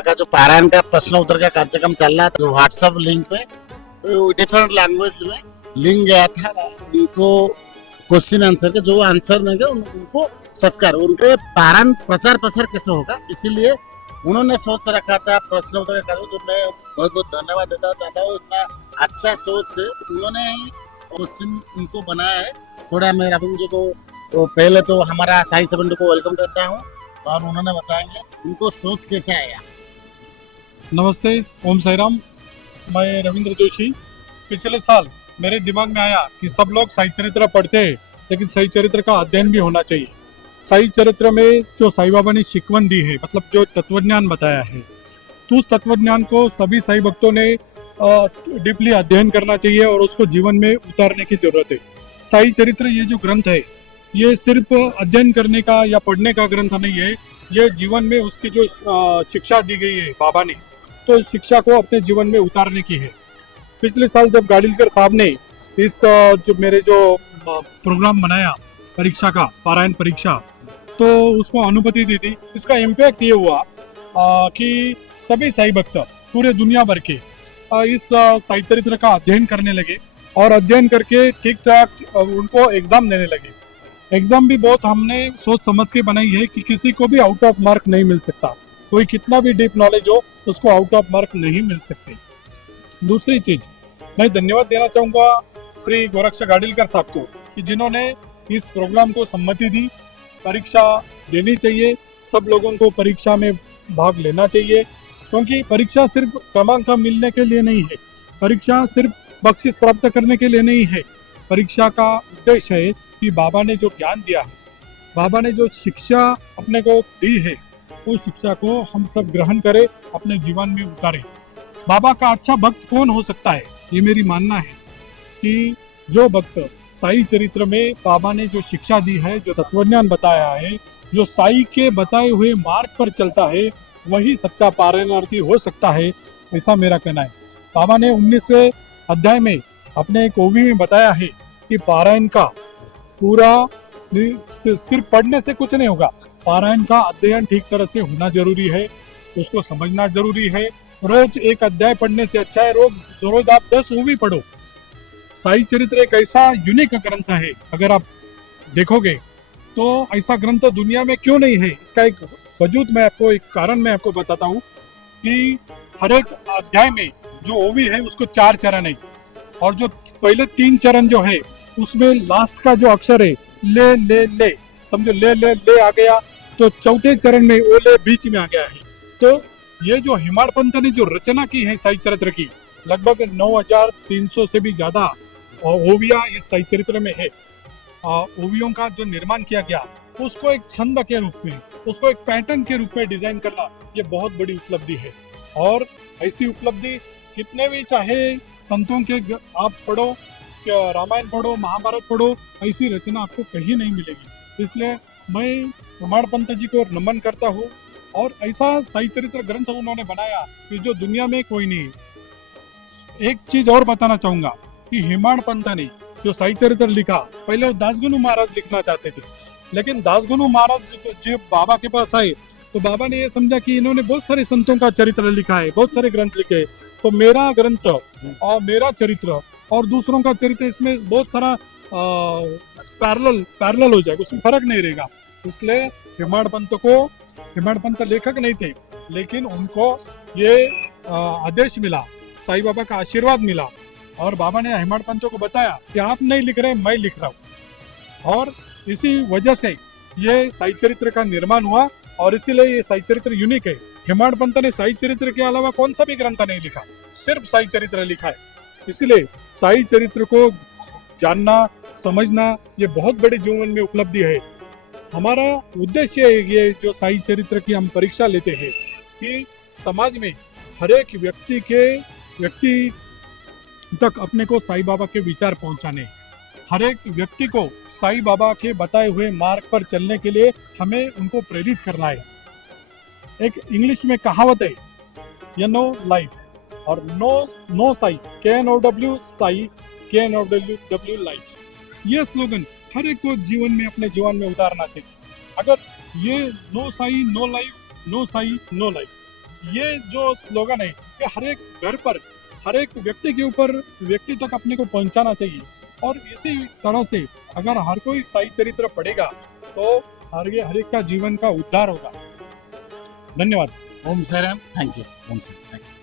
का जो पारायण का प्रश्न उत्तर का कार्यक्रम चल रहा था व्हाट्सएप लिंक पे, डिफरेंट लैंग्वेज में लिंक गया था। उनको क्वेश्चन आंसर के जो आंसर देंगे उनको सत्कार, उनके पारायण प्रचार प्रसार कैसे होगा, इसीलिए उन्होंने सोच रखा था प्रश्न उत्तर का। तो मैं बहुत बहुत धन्यवाद देना चाहता हूँ, इतना अच्छा सोच है उन्होंने क्वेश्चन उनको बनाया है। थोड़ा मैं रविंद्र जी को तो पहले तो हमारा साई सेवन को वेलकम करता हूँ और उन्होंने बताएंगे उनको सोच कैसे आया। नमस्ते, ओम साई राम। मैं रविंद्र जोशी। पिछले साल मेरे दिमाग में आया कि सब लोग साई चरित्र पढ़ते हैं, लेकिन साई चरित्र का अध्ययन भी होना चाहिए। साई चरित्र में जो साई बाबा ने शिकवन दी है, मतलब जो तत्वज्ञान बताया है, तो उस तत्वज्ञान को सभी साई भक्तों ने डीपली अध्ययन करना चाहिए और उसको जीवन में उतारने की जरूरत है। साई चरित्र ये जो ग्रंथ है, ये सिर्फ अध्ययन करने का या पढ़ने का ग्रंथ नहीं है, ये जीवन में उसकी जो शिक्षा दी गई है बाबा ने, तो शिक्षा को अपने जीवन में उतारने की है। पिछले साल जब गाड़ीलकर साहब ने इस जो मेरे जो प्रोग्राम बनाया परीक्षा का, पारायण परीक्षा, तो उसको अनुमति दी थी। इसका इम्पैक्ट ये हुआ कि सभी साई भक्त पूरे दुनिया भर के इस साई चरित्र का अध्ययन करने लगे और अध्ययन करके ठीक ठाक उनको एग्जाम देने लगे। एग्जाम भी बहुत हमने सोच समझ के बनाई है कि किसी को भी आउट ऑफ मार्क नहीं मिल सकता। कोई कितना भी डीप नॉलेज हो, उसको आउट ऑफ मार्क नहीं मिल सकते। दूसरी चीज, मैं धन्यवाद देना चाहूँगा श्री गोरक्ष गाड़ीलकर साहब को कि जिन्होंने इस प्रोग्राम को सम्मति दी। परीक्षा देनी चाहिए, सब लोगों को परीक्षा में भाग लेना चाहिए, क्योंकि परीक्षा सिर्फ क्रमांक मिलने के लिए नहीं है, परीक्षा सिर्फ बख्शिश प्राप्त करने के लिए नहीं है। परीक्षा का उद्देश्य है कि बाबा ने जो ज्ञान दिया है, बाबा ने जो शिक्षा अपने को दी है, उस शिक्षा को हम सब ग्रहण करें, अपने जीवन में उतारें। बाबा का अच्छा भक्त कौन हो सकता है? ये मेरी मानना है कि जो भक्त साई चरित्र में बाबा ने जो शिक्षा दी है, जो तत्वज्ञान बताया है, जो साई के बताए हुए मार्ग पर चलता है, वही सच्चा पारायणार्थी हो सकता है, ऐसा मेरा कहना है। बाबा ने 19वें अध्याय में अपने एक ओवी में बताया है कि पारायण का पूरा सिर्फ पढ़ने से कुछ नहीं होगा, पारायण का अध्ययन ठीक तरह से होना जरूरी है, उसको समझना जरूरी है। रोज एक अध्याय पढ़ने से अच्छा है रोज आप 10 ओवी पढ़ो। साई चरित्र एक ऐसा यूनिक ग्रंथ है, अगर आप देखोगे तो ऐसा ग्रंथ दुनिया में क्यों नहीं है, इसका एक वजूद मैं आपको, एक कारण मैं आपको बताता हूँ कि हर एक अध्याय में जो ओवी है उसको 4 चरण है, और जो पहले 3 चरण जो है उसमें लास्ट का जो अक्षर है ले ले ले, समझो ले ले ले आ गया, तो चौथे चरण में ओ ले बीच में आ गया है। तो ये जो हेमाड पंत ने जो रचना की है साई चरित्र की, लगभग 9300 से भी ज्यादा ओविया इस साई चरित्र में है। ओवियों का जो निर्माण किया गया, उसको एक छंद के रूप में, उसको एक पैटर्न के रूप में डिजाइन करना, ये बहुत बड़ी उपलब्धि है। और ऐसी उपलब्धि कितने भी चाहे संतों के आप पढ़ो, रामायण पढ़ो, महाभारत पढ़ो, ऐसी रचना आपको कहीं नहीं मिलेगी। इसलिए मैं हेमाड पंत जी को नमन करता हूँ, और ऐसा साई चरित्र ग्रंथ उन्होंने बनाया कि जो दुनिया में कोई नहीं है। एक चीज और बताना चाहूंगा कि हेमाड पंत ने जो साई चरित्र लिखा, पहले वो दासगुनु महाराज लिखना चाहते थे, लेकिन दासगुनु महाराज जब बाबा के पास आए तो बाबा ने ये समझा कि इन्होंने बहुत सारे संतों का चरित्र लिखा है, बहुत सारे ग्रंथ लिखे, तो मेरा ग्रंथ और मेरा चरित्र और दूसरों का चरित्र, इसमें बहुत सारा पैरेलल हो जाएगा, उसमें फर्क नहीं रहेगा। इसलिए हेमाड पंत लेखक नहीं थे, लेकिन उनको ये आदेश मिला, साई बाबा का आशीर्वाद मिला, और बाबा ने हेमाड पंत को बताया कि आप नहीं लिख रहे, मैं लिख रहा हूँ। और इसी वजह से ये साई चरित्र का निर्माण हुआ, और इसीलिए ये साई चरित्र यूनिक है। हेमाड पंत ने साई चरित्र के अलावा कौन सा भी ग्रंथ नहीं लिखा, सिर्फ साई चरित्र लिखा है। इसलिए साई चरित्र को जानना, समझना, ये बहुत बड़ी जीवन में उपलब्धि है। हमारा उद्देश्य है ये जो साई चरित्र की हम परीक्षा लेते हैं कि समाज में हर एक व्यक्ति तक अपने को साई बाबा के विचार पहुंचाने, हर एक व्यक्ति को साई बाबा के बताए हुए मार्ग पर चलने के लिए हमें उनको प्रेरित करना है। एक इंग्लिश में कहावत है, यू नो लाइफ, और no Sai, KNOW Sai, KNOW life. ये स्लोगन हर एक को जीवन में, अपने जीवन में उतारना चाहिए। अगर ये no Sai no life, no Sai no life, ये जो स्लोगन है ये हर एक घर पर, हर एक व्यक्ति के ऊपर, व्यक्ति तक अपने को पहुंचाना चाहिए। और इसी तरह से अगर हर कोई साई चरित्र पढ़ेगा तो हर एक का जीवन का उद्धार होगा। धन्यवाद। Om Sai Ram, thank you. Om Sai, thank you.